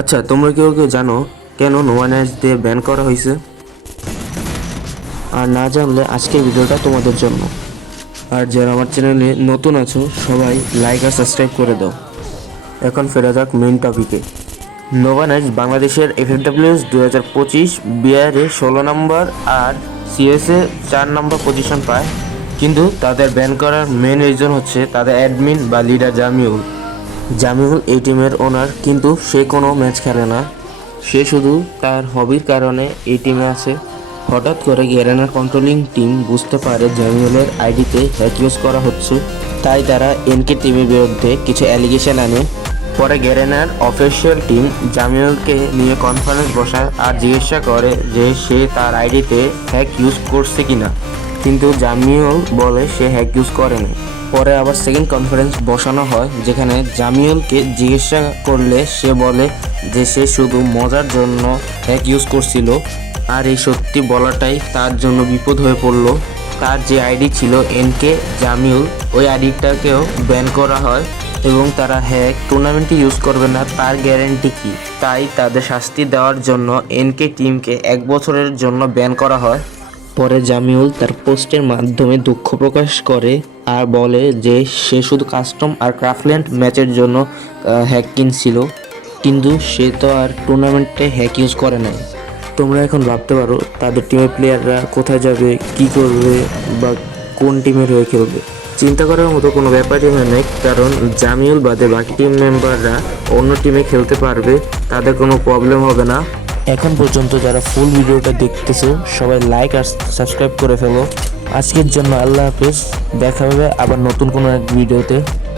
আচ্ছা, তোমরা কেউ কেউ জানো কেন নোয়ানাইজ দিয়ে ব্যান করা হয়েছে? আর না জানলে আজকের ভিডিওটা তোমাদের জন্য। আর যারা আমার চ্যানেলে নতুন আছো সবাই লাইক আর সাবস্ক্রাইব করে দাও। এখন ফেরা যাক মেইন টপিকে। নোভানাইজ বাংলাদেশের এফএফডব্লিউএস 2025 বিআরে 16 নম্বর আর সিএসএ 4 নম্বর পজিশন পায়, কিন্তু তাদের ব্যান করার মেন রিজন হচ্ছে তাদের অ্যাডমিন বা লিডার জামিউল এই টিমের ওনার, কিন্তু সে কোনো ম্যাচ খেলে না। সে শুধু তার হবির কারণে এই টিমে আছে। হঠাৎ করে গ্যারেনার কন্ট্রোলিং টিম বুঝতে পারে জামিউলের আইডিতে হ্যাক ইউজ করা হচ্ছে, তাই তারা এনকে টিমের বিরুদ্ধে কিছু অ্যালিগেশন আনে। পরে গ্যারেনার অফিসিয়াল টিম জামিউলকে নিয়ে কনফারেন্স বসায় আর জিজ্ঞাসা করে যে সে তার আইডিতে হ্যাক ইউজ করছে কিনা, কিন্তু জামিউল বলে সে হ্যাক ইউজ করেনি। পরে আবার সেকেন্ড কনফারেন্স বসানো হয়, যেখানে জামিউলকে জিজ্ঞাসা করলে সে বলে যে সে শুধু মজার জন্য হ্যাক ইউজ করছিল। আর এই সত্যি বলাটাই তার জন্য বিপদ হয়ে পড়লো। তার যে আইডি ছিল এনকে জামিউল, ওই আইডিটাকেও ব্যান করা হয় এবং তারা হ্যাক টুর্নামেন্টে ইউজ করবে না তার গ্যারেন্টি কি। তাই তাদের শাস্তি দেওয়ার জন্য এনকে টিমকে 1 বছরের জন্য ব্যান করা হয়। পরে জামিউল তার পোস্টের মাধ্যমে দুঃখ প্রকাশ করে আর বলে যে সে শুধু কাস্টম আর ক্রাফল্যান্ড ম্যাচের জন্য হ্যাক কিনছিল, কিন্তু সে তো আর টুর্নামেন্টে হ্যাক ইউজ করে নাই। তোমরা এখন ভাবতে পারো তাদের টিমের প্লেয়াররা কোথায় যাবে, কি করবে বা কোন টিমের হয়ে খেলবে। চিন্তা করার মতো কোনো ব্যাপারই হয় নাই, কারণ জামিউল বাদে বাকি টিম মেম্বাররা অন্য টিমে খেলতে পারবে, তাদের কোনো প্রবলেম হবে না। এখন পর্যন্ত যারা ফুল ভিডিওটা দেখতেছো সবাই লাইক আর সাবস্ক্রাইব করে ফেলো। আজকের জন্য আল্লাহ হাফেজ, দেখা হবে আবার নতুন কোনো এক ভিডিওতে।